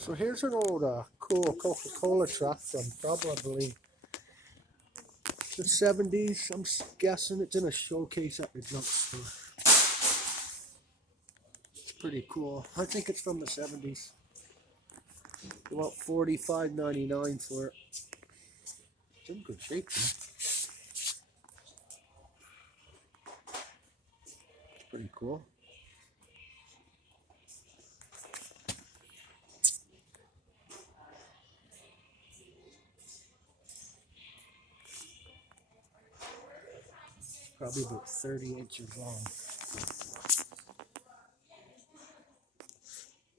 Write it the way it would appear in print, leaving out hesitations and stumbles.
So here's an old cool Coca-Cola truck from probably the 70s. I'm guessing it's in a showcase at the drugstore. It's pretty cool. I think it's from the 70s. About $45.99 for it. It's in good shape, though. It's pretty cool. Probably about 30 inches long.